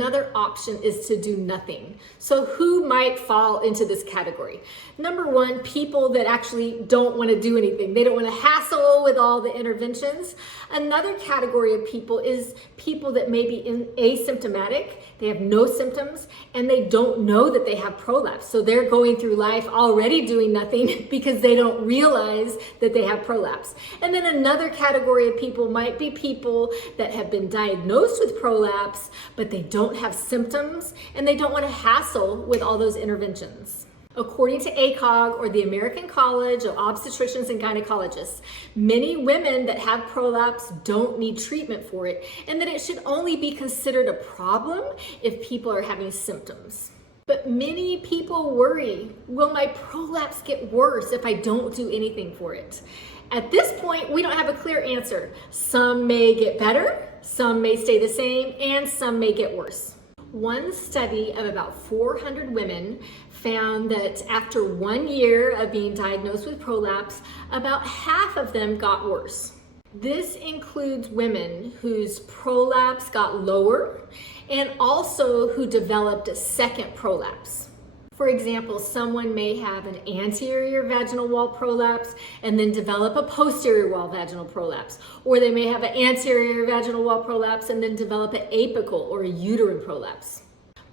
Another option is to do nothing. So who might fall into this category? Number one, people that actually don't want to do anything. They don't want to hassle with all the interventions. Another category of people is people that may be asymptomatic. They have no symptoms and they don't know that they have prolapse. So they're going through life already doing nothing because they don't realize that they have prolapse. And then another category of people might be people that have been diagnosed with prolapse, but they don't have symptoms and they don't want to hassle with all those interventions. According to ACOG, or the American College of Obstetricians and Gynecologists, many women that have prolapse don't need treatment for it, and that it should only be considered a problem if people are having symptoms. But many people worry, will my prolapse get worse if I don't do anything for it? At this point, we don't have a clear answer. Some may get better, some may stay the same, and some may get worse. One study of about 400 women found that after 1 year of being diagnosed with prolapse, about half of them got worse. This includes women whose prolapse got lower and also who developed a second prolapse. For example, someone may have an anterior vaginal wall prolapse and then develop a posterior wall vaginal prolapse. Or they may have an anterior vaginal wall prolapse and then develop an apical or a uterine prolapse.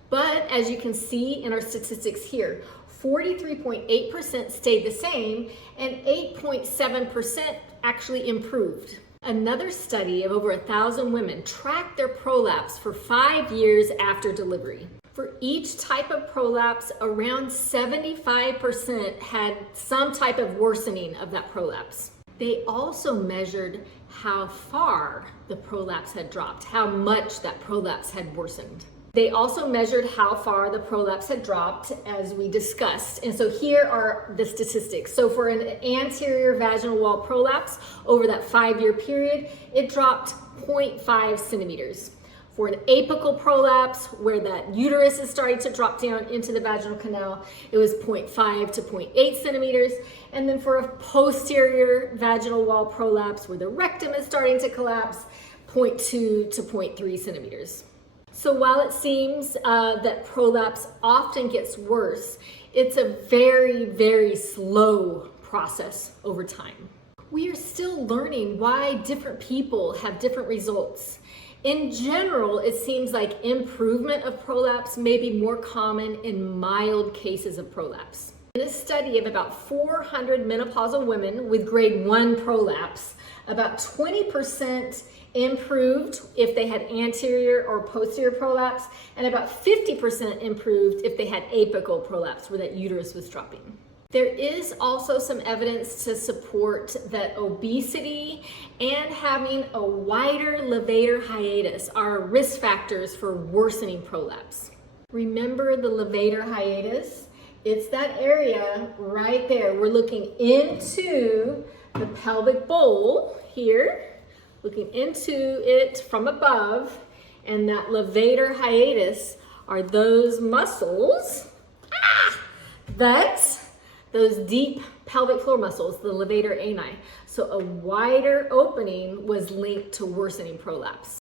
But as you can see in our statistics here, 43.8% stayed the same and 8.7% actually improved. Another study of over 1,000 women tracked their prolapse for 5 years after delivery. For each type of prolapse, around 75% had some type of worsening of that prolapse. They also measured how far the prolapse had dropped, how much that prolapse had worsened. They also measured how far the prolapse had dropped, as we discussed. And so here are the statistics. So for an anterior vaginal wall prolapse, over that 5-year period, it dropped 0.5 centimeters. For an apical prolapse, where that uterus is starting to drop down into the vaginal canal, it was 0.5 to 0.8 centimeters. And then for a posterior vaginal wall prolapse, where the rectum is starting to collapse, 0.2 to 0.3 centimeters. So while it seems that prolapse often gets worse, it's a very, very slow process over time. We are still learning why different people have different results. In general, it seems like improvement of prolapse may be more common in mild cases of prolapse. In a study of about 400 menopausal women with grade 1 prolapse, about 20% improved if they had anterior or posterior prolapse, and about 50% improved if they had apical prolapse, where that uterus was dropping. There is also some evidence to support that obesity and having a wider levator hiatus are risk factors for worsening prolapse. Remember the levator hiatus? It's that area right there. We're looking into the pelvic bowl here, looking into it from above, and that levator hiatus are those muscles those deep pelvic floor muscles, the levator ani. So a wider opening was linked to worsening prolapse.